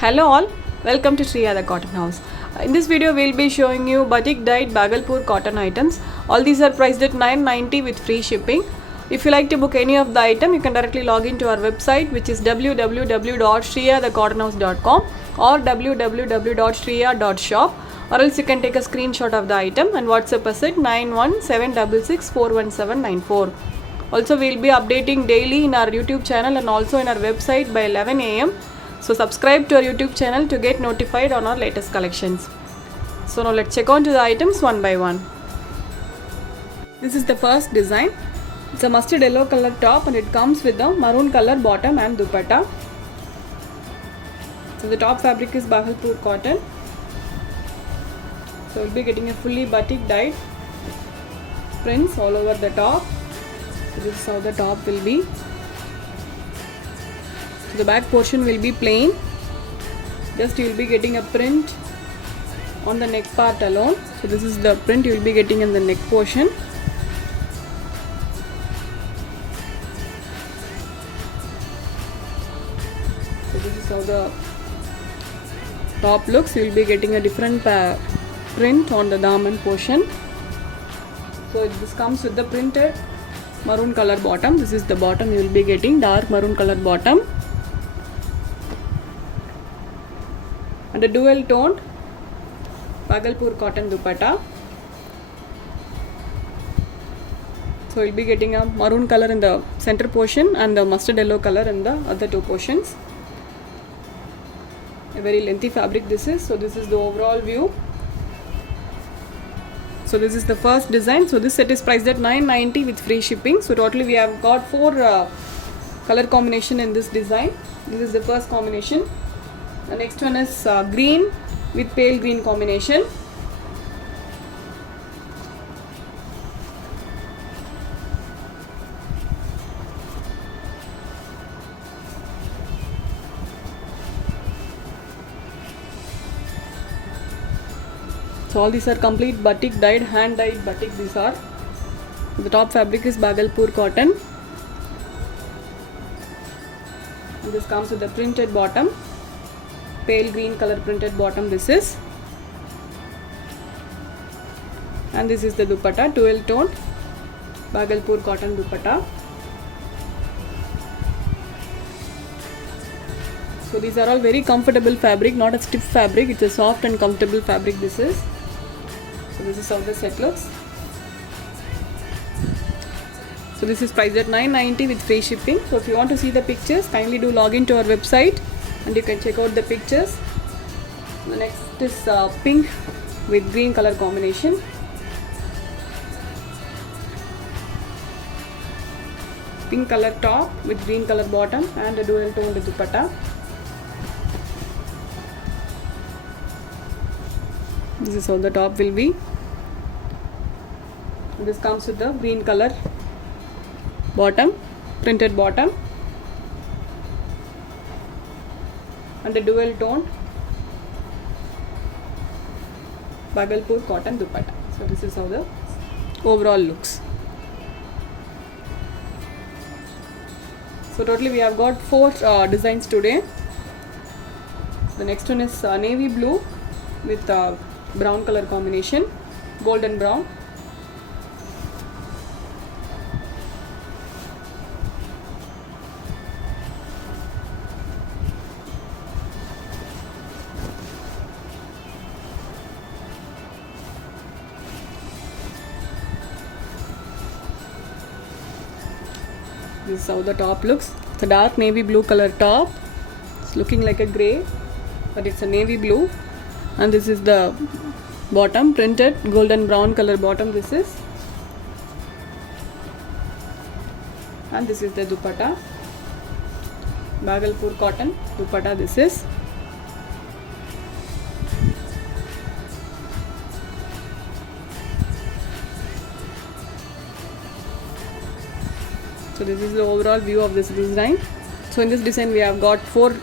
Hello all, welcome to Shriya the Cotton House. In this video we'll be showing you batik dyed Bhagalpur cotton items. All these are priced at $9.90 with free shipping. If you like to book any of the item, you can directly log into our website, which is www.shriyadthecottonhouse.com or www.shriya.shop, or else you can take a screenshot of the item and WhatsApp us at 9176641794. Also, we'll be updating daily in our YouTube channel and also in our website by 11 am. So subscribe to our YouTube channel to get notified on our latest collections. So now let's check on to the items one by one. This is the first design. It's a mustard yellow color top and it comes with a maroon color bottom and dupatta. So the top fabric is Bhagalpur cotton. So we'll be getting a fully batik dyed prints all over the top. So this is how the top will be. So the back portion will be plain. Just you will be getting a print on the neck part alone. So this is the print you will be getting in the neck portion. So this is how the top looks. You will be getting a different print on the daman portion. So this comes with the printed maroon color bottom. This is the bottom you will be getting, dark maroon color bottom. And a dual toned Bhagalpur cotton dupatta. So we'll be getting a maroon color in the center portion and the mustard yellow color in the other two portions. A very lengthy fabric this is. So this is the overall view. So this is the first design. So this set is priced at $9.90 with free shipping. So totally we have got 4 color combination in this design. This is the first combination. The next one is green with pale green combination. So all these are complete batik dyed, hand dyed batik these are. The top fabric is Bhagalpur cotton. And this comes with the printed bottom. Pale green color printed bottom this is, and this is the dupatta, dual toned Bhagalpur cotton dupatta. So these are all very comfortable fabric, not a stiff fabric, it's a soft and comfortable fabric this is. So this is how the set looks. So this is priced at $9.90 with free shipping. So if you want to see the pictures, kindly do log into our website and you can check out the pictures. The next is pink with green color combination. Pink color top with green color bottom and a dual toned dupatta. This is how the top will be. This comes with the green color bottom, printed bottom, and a dual toned Bhagalpur cotton dupatta. So this is how the overall looks. So totally we have got 4 designs today. The next one is navy blue with brown color combination, golden brown. This is how the top looks. It's a dark navy blue color top. It's looking like a grey, but it's a navy blue. And this is the bottom, printed golden brown color bottom this is. And this is the dupatta, Bhagalpur cotton dupatta this is. So this is the overall view of this design. So in this design we have got 4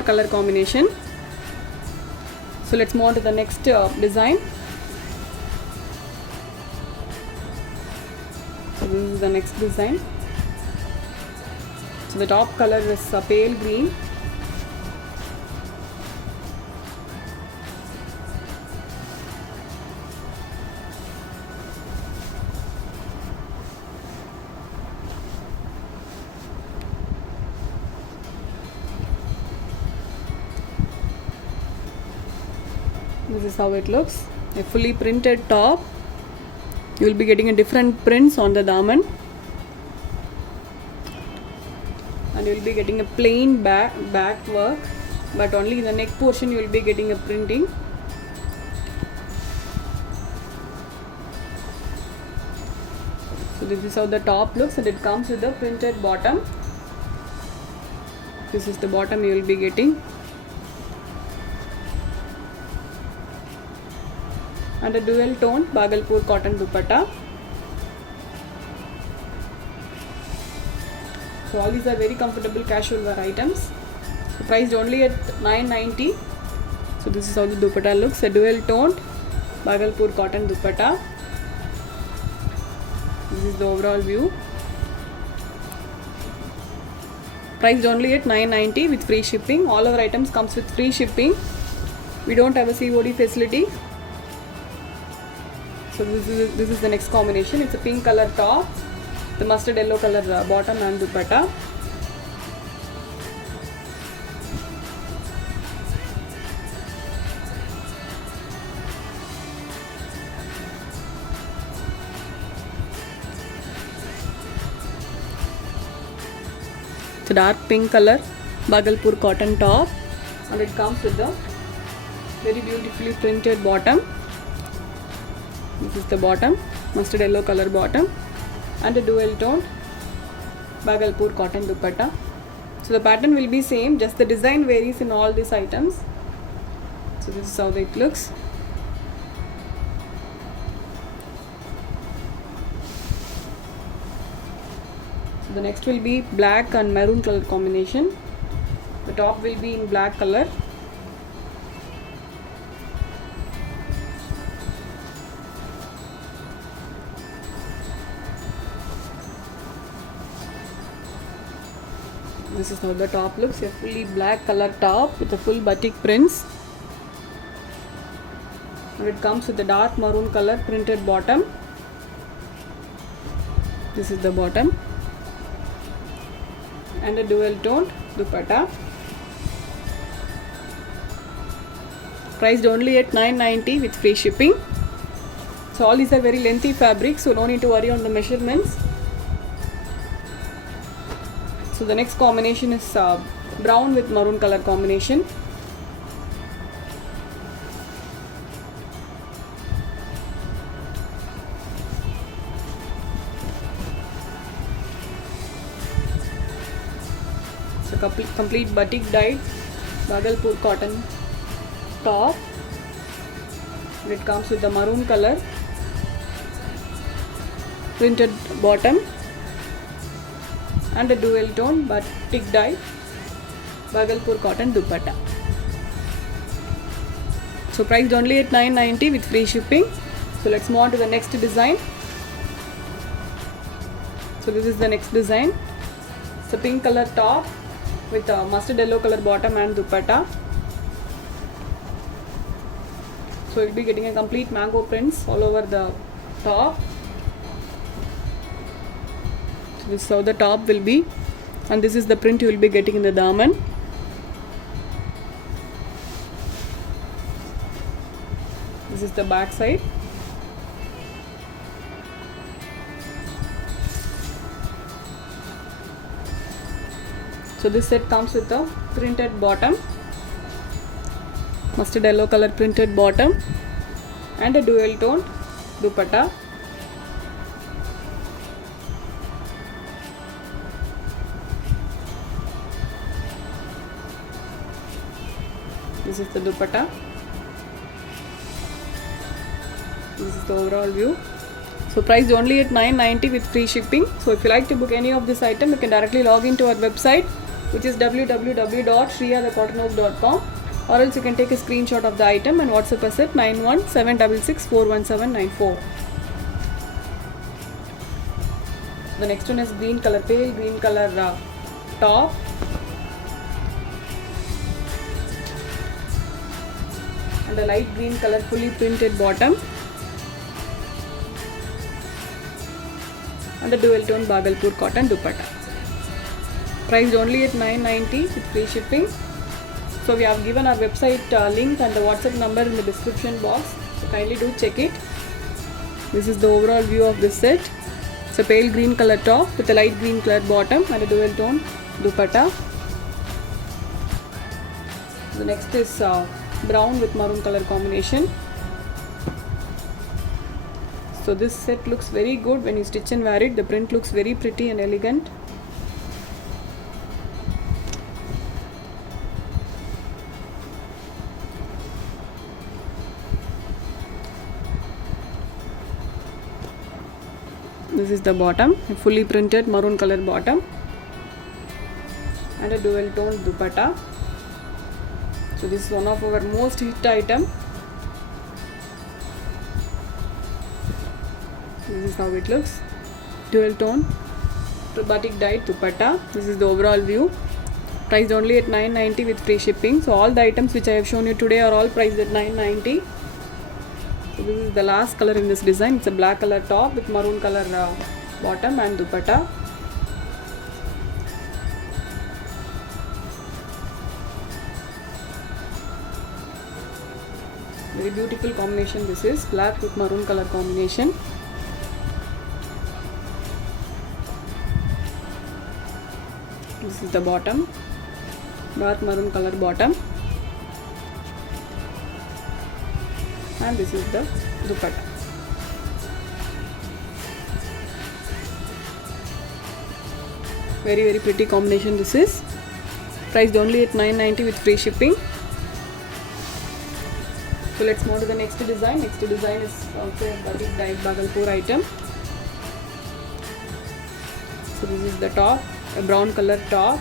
color combination. So let's move on to the next design. So this is the next design. So the top color is pale green This is how it looks. A fully printed top. You will be getting a different prints on the daman, and you will be getting a plain back work, but only in the neck portion you will be getting a printing. So this is how the top looks, and it comes with the printed bottom. This is the bottom you will be getting, and a dual tone Bhagalpur cotton dupatta. So all these are very comfortable casual wear items. So priced only at 990. So this is how the dupatta looks, a dual toned Bhagalpur cotton dupatta. This is the overall view. Priced only at 990 with free shipping. All our items comes with free shipping. We don't have a COD facility. So this is the next combination. It's a pink color top, the mustard yellow color bottom and dupatta. It's a dark pink color Bhagalpur cotton top, and it comes with the very beautifully printed bottom. This is the bottom, mustard yellow color bottom, and a dual toned Bhagalpur cotton dupatta. So the pattern will be same, just the design varies in all these items. So this is how it looks. So the next will be black and maroon color combination. The top will be in black color. This is how the top looks, a fully black color top with a full batik prints, and it comes with a dark maroon color printed bottom. This is the bottom, and a dual toned dupatta. Priced only at 990 with free shipping. So all these are very lengthy fabrics, so no need to worry on the measurements. So the next combination is brown with maroon color combination. So complete batik dyed Bhagalpur cotton top. And it comes with the maroon color printed bottom, and a dual tone batik dye Bhagalpur cotton dupatta. So priced only at 990 with free shipping. So let's move on to the next design. So this is the next design. It's a pink color top with a mustard yellow color bottom and dupatta. So you'll be getting a complete mango prints all over the top. This is how the top will be, and this is the print you will be getting in the daman. This is the back side. So this set comes with a printed bottom, mustard yellow color printed bottom, and a dual tone dupatta. This is the dupatta. This is the overall view. So priced only at 990 with free shipping. So if you like to book any of this item, you can directly log into our website, which is www.shriyathecottonwork.com, or else you can take a screenshot of the item and WhatsApp us at 9176641794. The next one is green color, pale green color top. And a light green color fully printed bottom, and a dual tone Bhagalpur cotton dupatta. Priced only at 990 with free shipping. So we have given our website link and the WhatsApp number in the description box. So kindly do check it. This is the overall view of this set. It's a pale green color top with a light green color bottom and a dual tone dupatta. The next is brown with maroon color combination. So this set looks very good when you stitch and wear it. The print looks very pretty and elegant. This is the bottom, a fully printed maroon color bottom and a dual tone dupatta. So this is one of our most hit item. This is how it looks. Dual tone batik dyed dupatta. This is the overall view. Priced only at 990 with free shipping. So all the items which I have shown you today are all priced at 990. So this is the last color in this design. It's a black color top with maroon color bottom and dupatta. Very beautiful combination this is. Black with maroon color combination. This is the bottom. Dark maroon color bottom. And this is the dupatta. Very pretty combination this is. Priced only at 990 with free shipping. So let's move to the next design. Next design is also a batik dyed Bhagalpur item. So this is the top, a brown color top.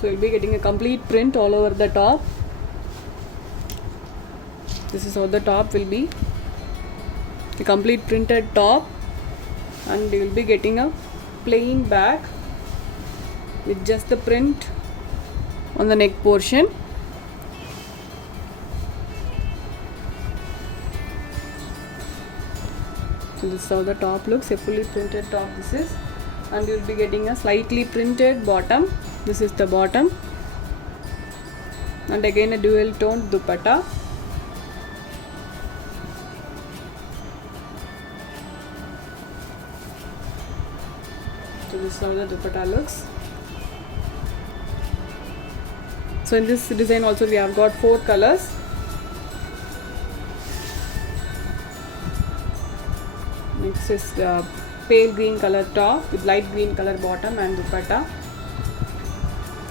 So you'll be getting a complete print all over the top. This is how the top will be. A complete printed top, and you will be getting a plain back with just the print on the neck portion. So this is how the top looks, a fully printed top this is, and you will be getting a slightly printed bottom. This is the bottom, and again a dual tone dupatta. So this is how the dupatta looks. So in this design also we have got 4 colors. Next is the pale green color top with light green color bottom and dupatta.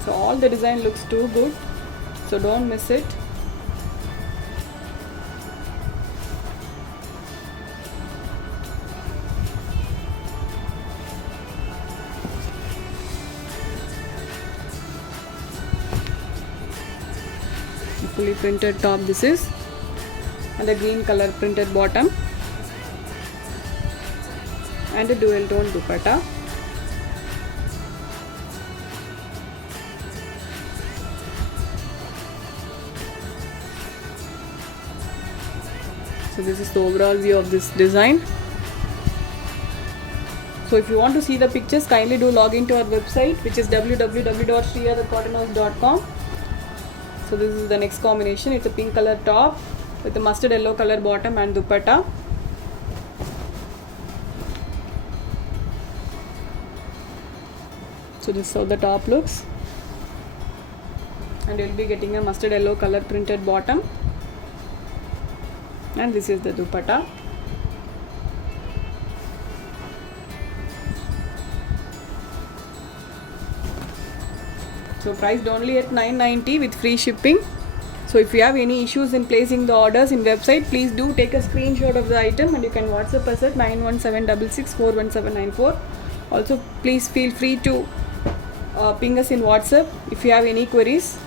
So all the design looks too good, so don't miss it. Fully printed top this is, and a green color printed bottom and a dual tone dupatta. So this is the overall view of this design. So if you want to see the pictures, kindly do log into our website, which is www.shriyadacottonhouse.com. So this is the next combination. It's a pink color top with a mustard yellow color bottom and dupatta. So this is how the top looks, and you'll be getting a mustard yellow color printed bottom, and this is the dupatta. So priced only at 990 with free shipping. So if you have any issues in placing the orders in website, please do take a screenshot of the item and you can WhatsApp us at 91766411794. Also please feel free to ping us in WhatsApp if you have any queries.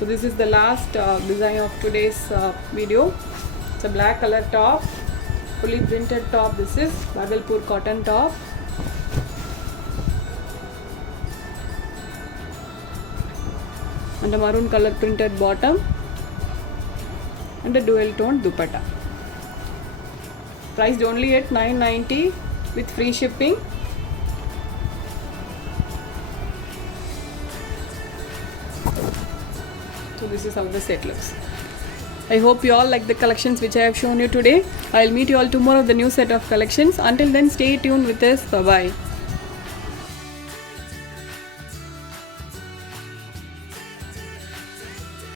So this is the last design of today's video. It's a black color top, fully printed top. This is Bhagalpur cotton top. and a maroon color printed bottom and a dual tone dupatta. Priced only at $990 with free shipping. So this is how the set looks. I hope you all like the collections which I have shown you today. I'll meet you all tomorrow with the new set of collections. Until then, stay tuned with us. Bye bye.